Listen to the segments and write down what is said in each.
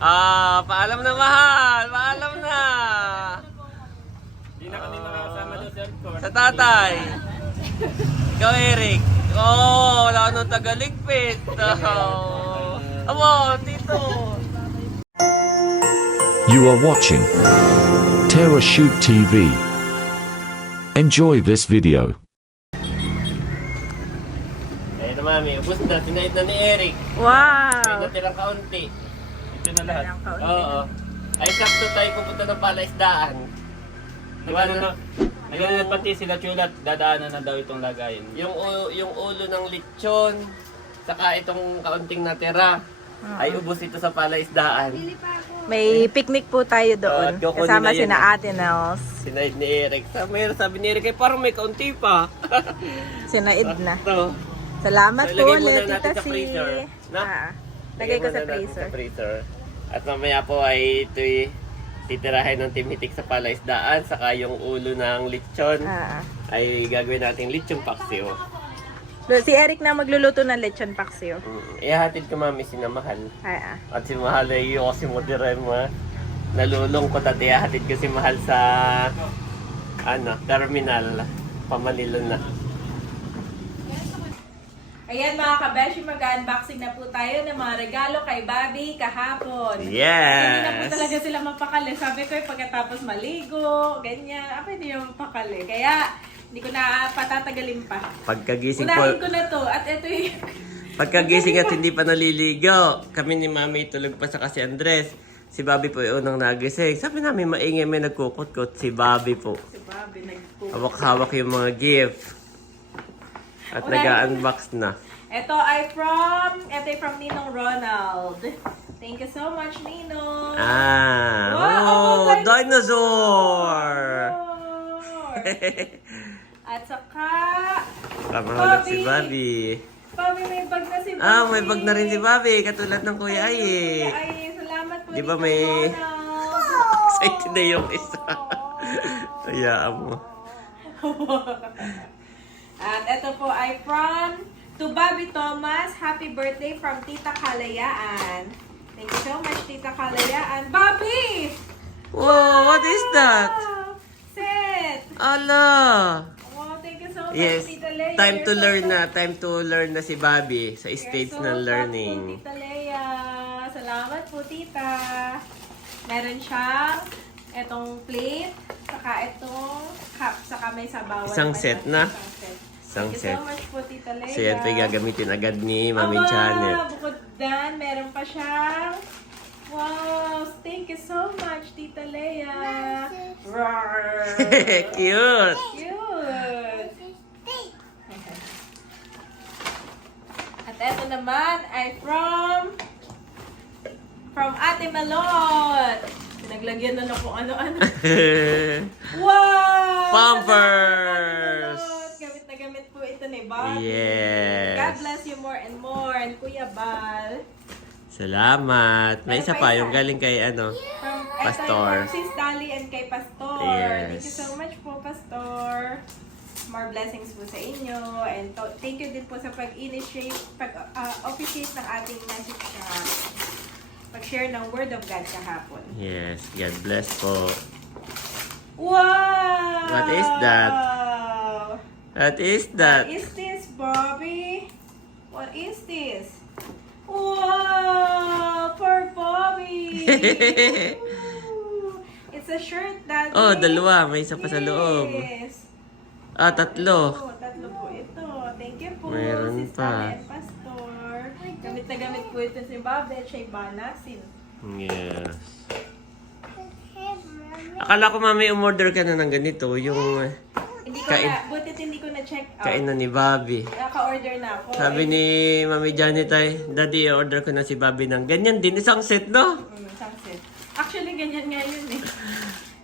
Paalam na mahal. Paalam na. Hindi na kami makakasama doon sa court. Sa tatay. Ikaw, Eric. Wala ka nung tagaligpit. Amo, tito. You are watching Terra Shoot TV. Enjoy this video. Ayun na mami, ubus na. Tinaid na ni Eric. May Wow! natirang kaunti. Ito na lahat. Parang kaunti Oo. Ay, sakto tayo pupunta ng palaisdaan. Nagano pati sila Chulat, dadaanan na daw itong lagayin. Yung ulo ng lechon, saka itong kaunting natira, ay ubos ito sa palaisdaan. May picnic po tayo doon. kukunin Kasama na yun. sina Ate Nels. Sinaid ni Eric. Sabi ni Eric, ay parang may kaunti pa. Sina Edna. Ito. Salamat So, po ilagay muna ulit, natin Tita sa C. freezer. Na? Lagay ko Lagyan sa muna natin freezer. freezer. At mamaya po ay ito'y titirahin ng timitik sa palaisdaan, saka yung ulo ng lechon ay gagawin natin lechon paksiw. Si Eric na magluluto ng lechon paksiw. Ihahatid ko mami si Mahal. At si Mahal ay iyo kasi mo direma. Nalulungkot at ihahatid ko si Mahal sa terminal. Pamalilon na. Ayan mga kabeshi, mag-unboxing na po tayo ng mga regalo kay Bobby kahapon. Yes! Hindi na po talaga sila mapakali. Sabi ko pagkatapos maligo, ganyan, pwede yung mapakali. Kaya hindi ko na patatagalin pa. Pagkagising Unahin po, ko na to. At ito yung... pagkagising at hindi pa naliligo, kami ni Mami tulog pa sa kasi Andres. Si Bobby po yung unang nagising. Sabi namin maingay may nagkukot-kot. Si Bobby po. Si Bobby nagpo. Hawak-hawak yung mga gift. At nag-unbox na. Ito ay from Ninong Ronald. Thank you so much, Ninong. Wow, Dinosaur! At saka, Kamahulog si Bobby. Bobby, may bag na si Bobby. May bag na rin si Bobby. Katulad ng Kuya Ay. Ay, salamat po. Di ba Ninong may- Ronald. Excited na yung isa. Hayaan mo. At ito po ay to Bobby Thomas. Happy birthday from Tita Kalayaan. Thank you so much, Tita Kalayaan. Bobby! Whoa, what is that? Wow! Set! Ala! Wow, thank you so much, Yes, Tita Leia. time to You're so learn thoughtful. na. Time to learn na si Bobby sa You're stage so ng thoughtful, learning. Tita Leia. Salamat po, Tita. Meron siyang itong plate, saka itong cup, saka may sabawan. Isang naman set siya. na? Isang set. Isang Thank you set. so much po, Tita Leia. So yan po'y gagamitin agad ni Mami Aba, Janet. bukod dan, meron pa siyang wow, thank you so much, Tita Leia. Roar. Cute! Cute. At eto naman ay from Ate Malot. Pinaglagyan na kung ano-ano. Wow! Pampers! Ate Malot, gamit na gamit po ito ni Bobby. Yes. God bless you more and more. And Kuya Bal. Salamat. May isa pa, yung galing kay From Pastor. From Sis Dali and kay Pastor. Yes. Thank you so much po, Pastor. More blessings po sa inyo. And thank you din po sa pag-initiate, pag-officiate ng ating message kahapon. Pag-share ng Word of God kahapon. Yes, God bless po. Wow! What is that? What is that? What is this, Bobby? What is this? Wow! For Bobby! Ooh. It's a shirt that Oh, dalawa. May isa pa sa loob. Yes. Tatlo. Tatlo po ito. Thank you po, Meron Sis pa. Tali and Pastor. Gamit na gamit po ito si Bobby at siya banasin. Yes. Akala ko mami umorder ka na ng ganito. Yung Hindi ko na, butit hindi ko na check out. kainan ni Bobby. Naka-order na ako. Sabi ni Mami Janet ay, Daddy, order ko na si Bobby ng ganyan din. Isang set, no? Isang set. Actually, ganyan nga yun eh.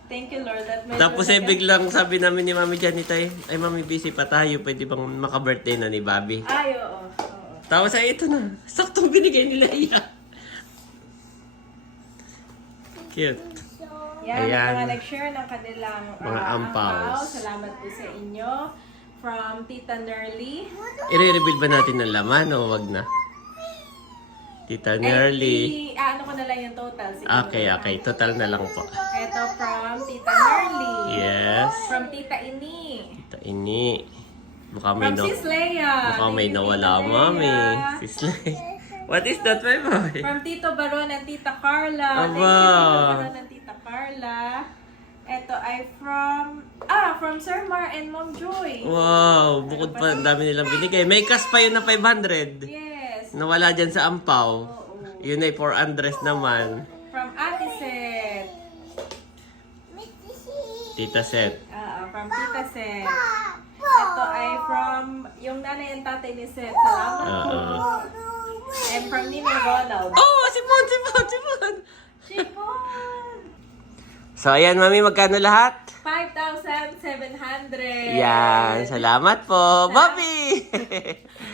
Thank you, Lord. That Tapos biglang sabi namin ni Mami Janet ay Mami, busy pa tayo. Pwede bang maka-birthday na ni Bobby? Ay, oo. Tapos ay, ito na. Saktong binigay nila iya. Cute. Yan, Ayan. mga nag-share ng kanilang Mga ampaws. Salamat po sa inyo. From Tita Nerly. I-reveal ba natin ng laman o wag na? Tita Nerly. Ano ko na lang yung total. Sige. Okay. Total na lang po. Ito from Tita Nerly. Yes. From Tita Ini. Tita Ini. Baka may, From Sis Leia. baka may Thank you, nawala, Tita mami. Leia. Sis Leia. What is that, my boy? From Tito Baron and Tita Carla. Thank you, Aba. Tito Baron and Tita Carla. Ito ay from Sir Mar and Mom Joy. Wow, bukod pa, ang dami nilang binigay. May cash pa yun na 500. Yes. Nawala dyan sa ampaw. Oo. Yun ay 400 naman. From Ate Seth. Tita Seth. From Tita Seth. Ito ay from yung nanay and tatay ni Seth. Salamat po. And from Nino Ronald. Oh, sipon! Shimon! So, ayan, mami, magkano lahat? 5,700. Yan, salamat po, Bobby!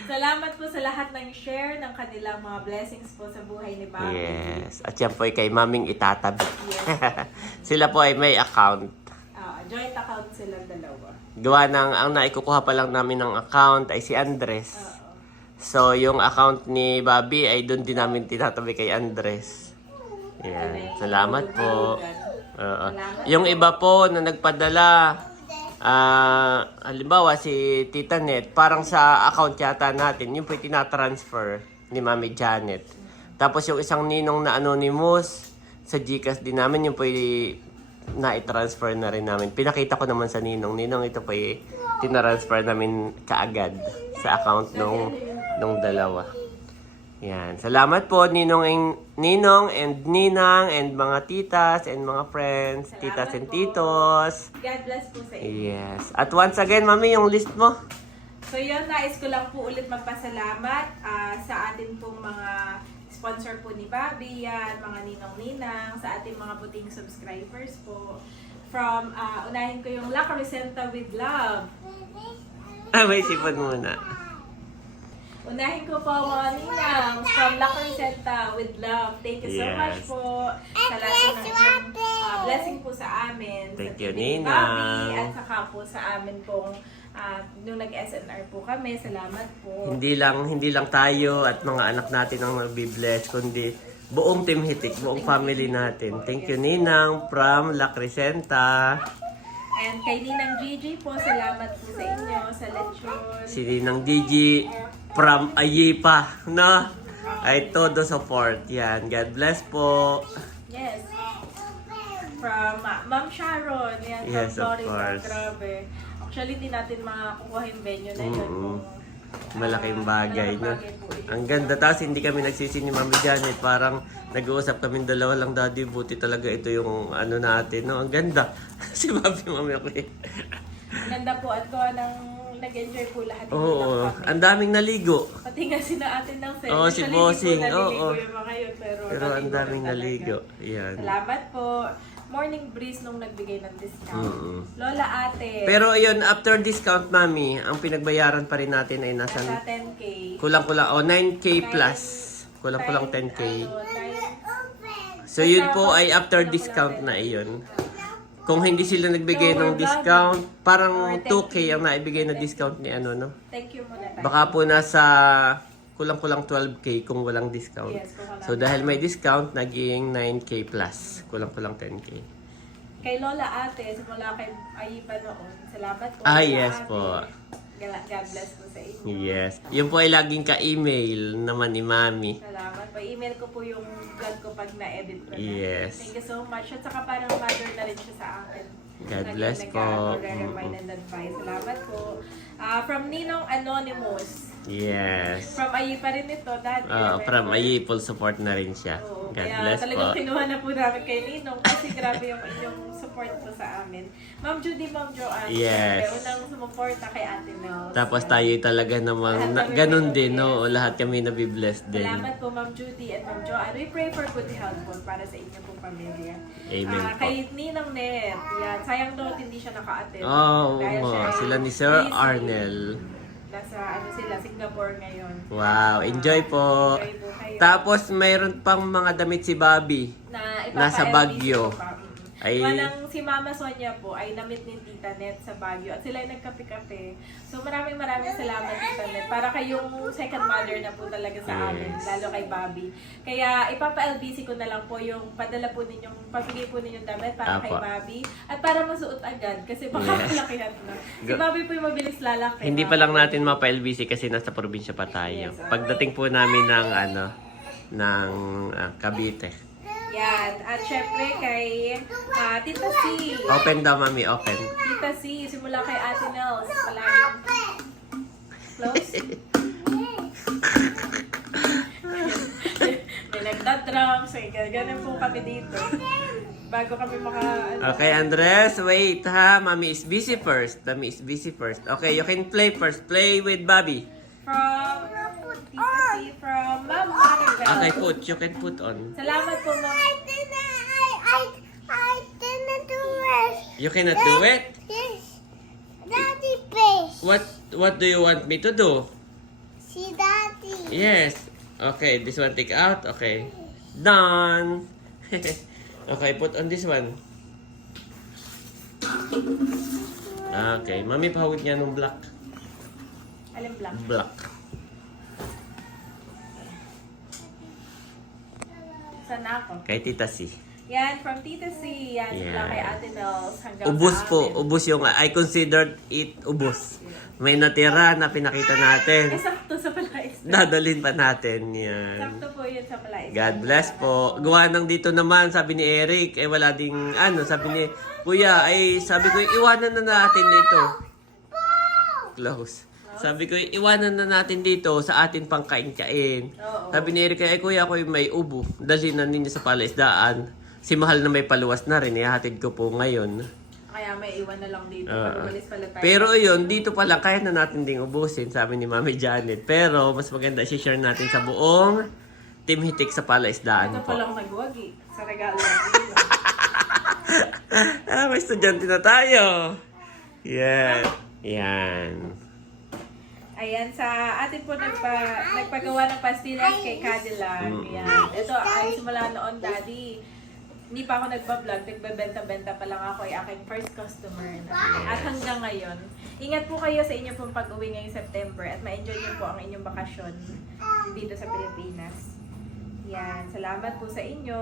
Salamat po sa lahat ng share ng kanilang mga blessings po sa buhay ni Bobby. Yes, at yan po ay kay maming itatabi. Yes. Sila po ay may account. Joint account silang dalawa. Gawa ng, ang naikukuha pa lang namin ng account ay si Andres. So, yung account ni Bobby ay doon din namin tinatabi kay Andres. Yan, salamat po. Oo. Yung iba po na nagpadala, halimbawa si Tita Net, parang sa account yata natin, yung po tinatransfer ni Mami Janet. Tapos yung isang ninong na anonymous, sa GCash din namin, yung po na-transfer na rin namin. Pinakita ko naman sa ninong. Ninong, ito po tinransfer namin kaagad sa account nung dalawa. Yan. Salamat po, Ninong and Ninang and mga titas and mga friends, Salamat titas and po. titos. God bless po sa inyo. Yes. At once again, Mami, yung list mo. So yun, nais ko lang po ulit magpasalamat sa atin pong mga sponsor po ni Bobby, yan, mga ninong-ninang, sa ating mga buting subscribers po. From, unahin ko yung La Crescenta with Love. May sipon muna. Unahin ko po mga ninang from La Crescenta with Love. Thank you so Yes. much po sa lahat ng inyong blessing po sa amin. Thank sa you, team ni Ninang. Bobby, at saka po sa amin pong nung nag-SNR po kami. Salamat po. Hindi lang tayo at mga anak natin ang nagbi-bless, kundi buong Team Hitik, buong family natin. Thank you, Ninang, from La Crescenta. And kay Ninang Gigi po, salamat po sa inyo sa lechon. Si Ninang Gigi from Ayipa, no? Ay todo support. Yan. God bless po. Yes. From Ma'am Sharon. Yan, from Yes, of Florida. course. Grabe. Actually, di natin makakuha yung venue na yun. kung, Malaking bagay, no? malaking bagay po yun. Ang ganda. Tapos hindi kami nagsisi ni Mami Janet. Parang nag-uusap kami dalawa lang, Daddy. Buti talaga ito yung ano natin, no? Ang ganda. Si Bobby, Mami, okay. Ang ganda po at gawa ng nag-enjoy po lahat. Oo, Hindi lang kami. ang daming naligo. Pati nga sina atin ng sir. Oo, si Bossing, oo. yung mga yun, pero Pero ang naligo daming na talaga. naligo. Yan. Salamat po. Morning Breeze nung nagbigay ng discount. Lola Ate. Pero yun, after discount, Mami, ang pinagbayaran pa rin natin ay nasa sa 10K. kulang-kulang, 9K plus. Kulang-kulang 10K. Nine- So yun po ay after discount na iyon. Kung hindi sila nagbigay ng discount, parang 2K ang naibigay na discount ni ano, no? Thank you muna tayo. Baka po nasa kulang-kulang 12K kung walang discount. Yes, kung walang So dahil may discount, naging 9K plus. Kulang-kulang 10K. Kay Lola Ate, simula kay Ayiba noon. Salamat po. Ah, Lola yes Ate. po. God bless po sa inyo. Yes. Yun po ay laging ka-email naman ni Mami. Salamat po. Email ko po yung vlog ko pag na-edit ko na. Yes. Thank you so much. At saka parang mother na rin siya sa akin. God bless po. Nag-remind and advice. Salamat po. From Ninong Anonymous. Yes. From Ayipa rin ito, dati. From Ayi, full support na rin siya. Oo, God kaya bless talagang po. kinuha na po namin kay Ninong kasi grabe yung inyong support po sa amin. Ma'am Judy, Ma'am Joanne. Yes. Siyempre, unang sumuporta kay Ate Nels. Tapos tayo talaga namang, Lahat kami ganun may din, bless. no? Lahat kami nabibless din. Salamat po Ma'am Judy at Ma'am Joanne. We pray for good health po para sa inyong pong pamilya. Amen po. Kay Ninang Net, yan. Sayang daw hindi siya naka-attend. Oo, Dahil siya ay sila ni Sir busy. Arnel. Nasa sila, Singapore ngayon. Wow, enjoy po. Enjoy po kayo. Tapos mayroon pang mga damit si Bobby. Na Nasa ipapa-LBC Baguio. ko pa. Ay- Walang si Mama Sonia po ay na-meet ni Tita Net sa Baguio at sila ay nagkape-kape. So maraming salamat Tita Net. Para kayong second mother na po talaga sa amin, Yes. lalo kay Bobby. Kaya ipapa-LBC ko na lang po yung padala po ninyong, pabigay po ninyong damit para kay Apo. Bobby at para masuot agad kasi baka Yes. malakihan na. Si Bobby po yung mabilis lalaki. Hindi pa lang natin mapa-LBC kasi nasa probinsya pa tayo. Yes, Pagdating po namin ng Cavite. Yan. At syempre kay Tita C. Open daw, mami, open. Tita C, simula kay Ate Nels. Palaging close. May nagda-drums. Ganun po kami dito. Bago kami Okay, Andres, wait ha. Mommy is busy first. Mommy is busy first. Okay, you can play first. Play with Bobby. From Tita C, from Ma'am Maribel. Okay, you can put on. Salamat po, Ma'am. I didn't do it. You cannot do it? Yes. Daddy, please. What do you want me to do? See, Daddy. Yes. Okay, this one take out. Okay. Done. Okay, put on this one. Okay, mami pahawid niya nung black. Alin black? Black. Saan ako? Kay Tita C. Yan, from Tita C. Yan, simula Yes. kay Ate Nels. Hanggang Ubus sa po. amin. Ubus yung, I considered it ubus. May natira na pinakita Ay, natin. sakto sa palais. Dadalhin pa natin yan. Sakto po yun sa palais. God bless po. Gawa ng dito naman, sabi ni Eric, wala ding, sabi ni Kuya, sabi ko, iwanan na natin dito. Close. Sabi ko, iwanan na natin dito sa atin pang kain-kain. Oo. Sabi ni Eric, Kuya, ako may ubo. Dalhin na ninyo sa palaisdaan. Si Mahal na may paluwas na rin, ihatid ko po ngayon. Kaya may iwan na lang dito. Ah. Pag umalis pala tayo. Pero yun, dito pa lang, kaya na natin ding ubusin, sabi ni Mami Janet. Pero, mas maganda, i-share natin sa buong Team Hitik sa palaisdaan Ito po. pa lang nagwagi. Sa regalo ng dito. May estudyante na tayo. Yan. Yan. Ayan, sa atin po nagpagawa ng pastillas kay Cadillac. Yan. Ito ay simula noon, Daddy. Hindi pa ako nagbablog, nagbebenta-benta pa lang ako, ay aking first customer na. At hanggang ngayon, ingat po kayo sa inyong pong pag-uwi ngayong September at ma-enjoy niyo po ang inyong bakasyon dito sa Pilipinas. Yan, salamat po sa inyo.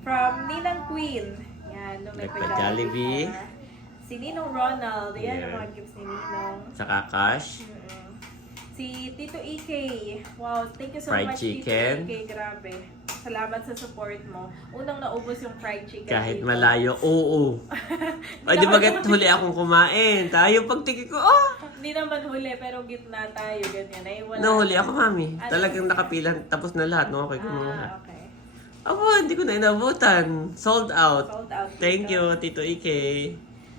From Ninang Queen. Yan, nung Nagpa-Jollibee. Si Ninong Ronald. Yan Yeah. ang mga gifts ni Ninong. Saka cash. Mm-mm. Si Tito EK. Wow, thank you so Fried much, chicken. Tito EK. Grabe. Salamat sa support mo. Unang naubos yung fried chicken. Kahit dito. malayo, oo. Ay, di bagat huli akong kumain. Tayo pagtiki ko, Hindi naman huli, pero gitna tayo. Ganyan. Ay, wala. nahuli ako, Mami. Ano? Talagang nakapilan. Tapos na lahat. No? Okay, kumuha. Okay. Aba, hindi ko na inabutan. Sold out. Sold out. Thank Tito. you, Tito Ike.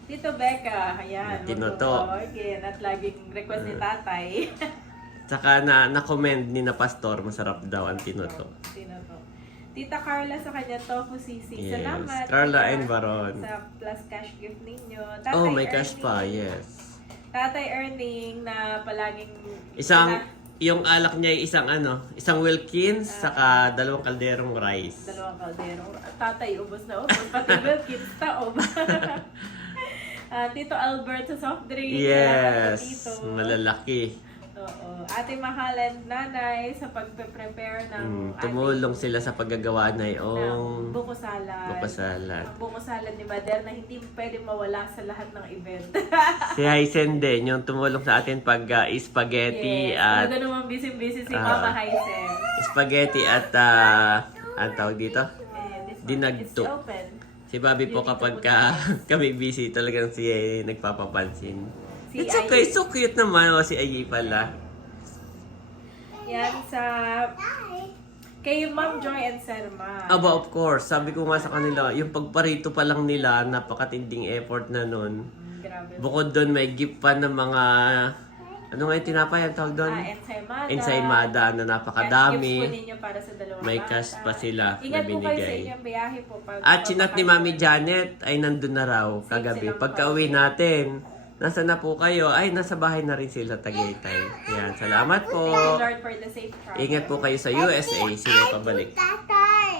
Tito Becca. Ayan. Tinoto. Again. At laging request ni tatay. Saka na-commend ni na pastor, masarap daw ang tinoto. Tinoto. Tita Carla sa kanya tofu sisig. Yes. Salamat. Carla Tita, and Baron. Sa plus cash gift ninyo. Oh, may cash pa, yes. Tatay Earning na palaging Yung alak niya ay isang Wilkins, saka 2 kalderong rice. dalawang kaldero. Tatay ubos na ubos. Pati Wilkins taob. Tito Albert sa soft drink. Salamat, Yes, Tito. malalaki. Oo. Ate Mahal and Nanay sa pagpe-prepare ng Tumulong sila sa paggagawa na ng yung buko salad. buko salad. Ang buko salad ni Mader na hindi pwede mawala sa lahat ng event. Si Hysen din, yung tumulong sa atin pag spaghetti at Talaga naman busy-busy si Mama Hysen. spaghetti at ang tawag dito? This one Dinagto. is open. Si Bobby po kapag kami busy, talagang siya nagpapapansin. Si It's okay, so cute naman. O, si Ayi pala. Yan sa kay Ma'am Joy and Selma. Aba, of course. Sabi ko nga sa kanila, yung pagparito pa lang nila, napakatinding effort na nun. Grabe. Bukod doon, may gift pa ng mga, ano nga yung tinapay ang tawag doon? Ensaymada. Ensaymada na Gifts po napakadami. ninyo para sa dalawang May bata. cash pa sila Ingat na po kayo sa binigay. inyong biyahe po. At chinat ni Mami Janet ay nandun na raw kagabi. silang Pagka-uwi natin, nasa na po kayo? Ay, nasa bahay na rin sila, Tagaytay. Yan, salamat po. Thank you, Lord, for the safe travel. Ingat po kayo sa USA, sila pabalik. Tatay.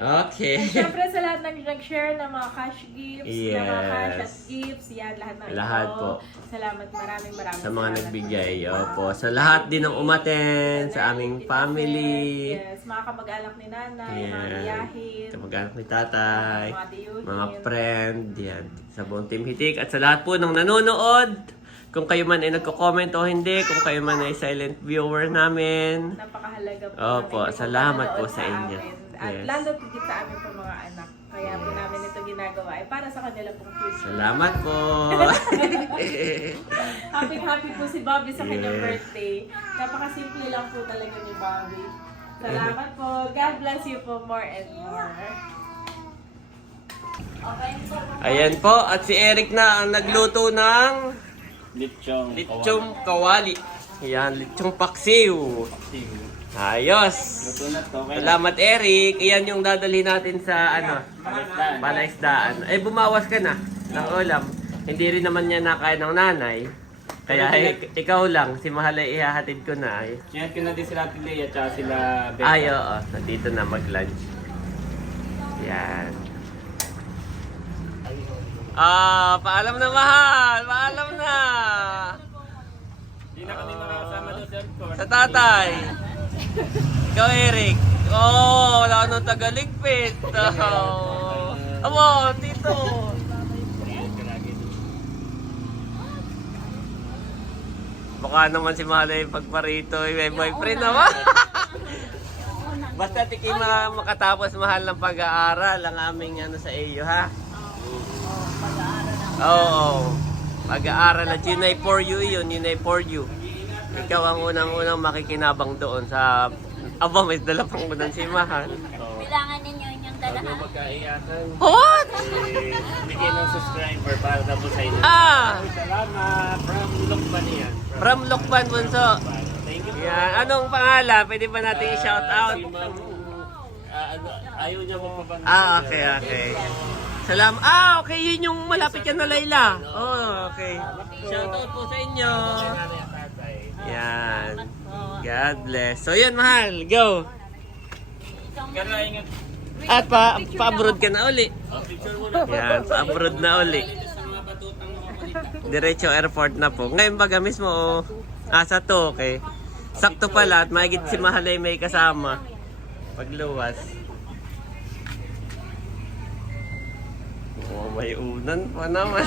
Okay. And syempre sa lahat ng nag-share ng mga cash gifts, ng mga cash Yes. at gifts, yan, lahat ng Lahat ito. po. Salamat, maraming Sa mga salamat. nagbigay. Opo. Sa lahat din ng umaten, sa aming family. Yes, mga kamag-anak ni nanay, mga Yan. biyahin, Kamag-anak ni tatay. mga tiyuhin. Mga friend. Yan. Sa buong Team Hitik. At sa lahat po ng nanonood. Kung kayo man ay nagko-comment o hindi. Kung kayo man ay silent viewer namin. Napakahalaga po. Opo, namin yung salamat po panonood sa inyo. amin. At Yes. lalo tigit sa amin po mga anak. Kaya po namin ito ginagawa ay para sa kanila pong future. Salamat po. Happy po si Bobby sa kanyang Yeah. birthday. Napakasimple lang po talaga ni Bobby. Salamat po. God bless you po more and more. Okay po. Ayan po. At si Eric na ang nagluto ng lechong kawali. Ayan, lechong paksiw. Ayos. Luto na to. Okay na. Salamat, Eric. Iyan yung dadalhin natin sa Baliktad. palaisdaan. Eh, bumawas ka na ng ulam. Hindi rin naman niya nakain ng nanay. Kaya ikaw lang, si Mahal ay ihahatid ko na. Yan, na din sila Ate Lea at saka sila Becca. Ay, oo. Nandito na mag-lunch. Yan. Paalam na, Mahal. Paalam na. Hindi na kami makakasama doon sa airport. Sa tatay. Ikaw, Eric. Oh, wala nang tagaligpit. Oh. Amo, tito. Baka naman si Malay pagparito, may boyfriend naman. Basta tikim makatapos mahal ng pag-aaral ang aming ano sa iyo, ha? Oo. Pag-aaral na Unite for you yun, Unite for you. Ikaw ang unang-unang makikinabang doon sa... Aba, may dala pang unang si Mahal. Bilangan ninyo inyong dalahan. Magkaiyakan. What? Bigyan ng subscriber para tapos sa inyo. Salamat from Lokban yan. From Lokban, Bunso. Thank you. Yan. Anong pangalan? Pwede ba natin i-shout out? Si Ma'am, ayaw niya magpapanood. Okay. Salamat. Okay. Yun yung malapit yan na Layla. Oh, okay. Shout out po sa inyo. Yan. God bless. So, yan, Mahal. Go. Kaya ingat. At pa-abroad ka na uli. Picture mo na. Yan, pa-abroad na uli. Sa mga batutang Diretso airport na po. Ngayon baga mismo, asa to, okay. Sakto pala at mahigit si Mahal ay may kasama. Pagluwas. Oh, may unan pa naman.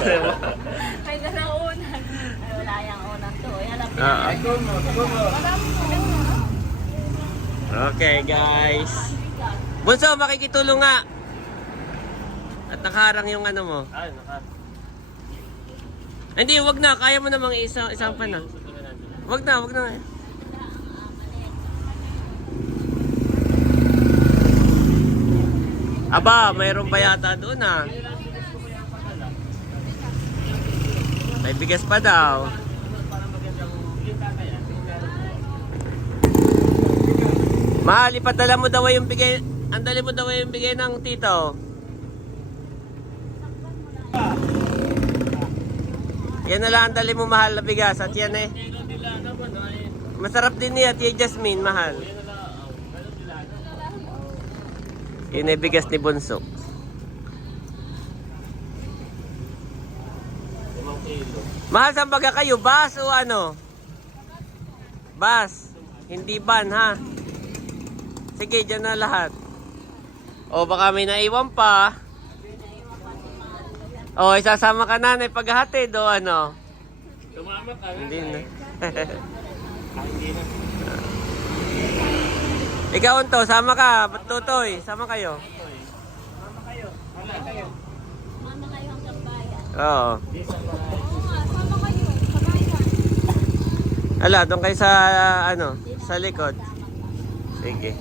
May dalang unan. Ay, wala yung unan to. Yan ang Okay, guys. Bunso, makikitulong nga. At nakaharang yung ano mo. Ay, naka. Hindi, wag na. Kaya mo namang isang pa na. Wag na. Aba, mayroon pa yata doon ah. May bigas pa daw. Mahal, ipadala mo daw yung bigay. Andali mo daw yung bigay ng tito. Yan na lang ang dali mo, Mahal, na bigas. At yan eh. Masarap din niya, Tia Jasmine, Mahal. Yun ay bigas ni Bunso. 5 kilo. Mahal, saan baga kayo? Bus o ano? Bus. Hindi van, ha? Sige, dyan na lahat. O, baka may naiwan pa. O, isasama ka na paghahatid o ano? Tumama ka. Hindi na. Hindi na. Ikaw, Unto, sama ka. Tutoy, sama kayo. Mama kayo. Wala kayo. Mama kayo hanggang bayan. Oo. Mama kayo. Kabayan. Ala, doon kayo sa, ano, sa likod. Sige.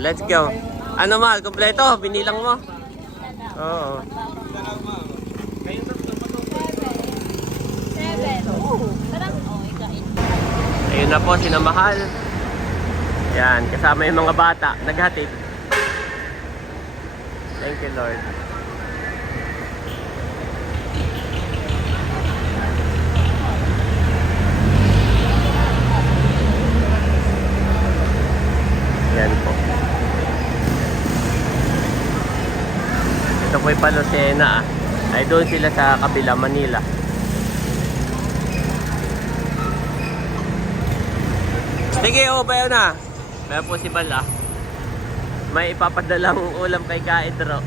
Let's go. Ano, Mahal? Kompleto? Binilang mo? Oo. Kayo tatlo matutulog. 7. Parang, ikain. Ayun na po, sinamahal. Yan, kasama yung mga bata. Naghatid. Thank you, Lord. Yan po. Ito po yung Palosena. Ay doon sila sa kabila, Manila. Sige, bayo na. Bayo po si Bala. May ipapadalang ulam kay Kaedro.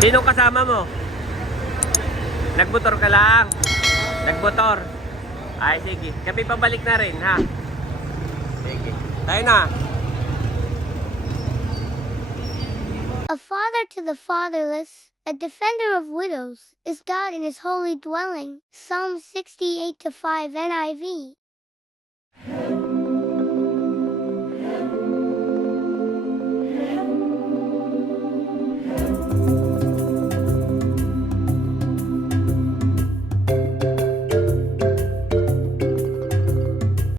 Sino kasama mo? Nagmotor ka lang. Nagmotor. Ay, sige. Kami pabalik na rin, ha? Sige. Tayo na. A father to the fatherless, a defender of widows, is God in his holy dwelling. Psalm 68-5 NIV.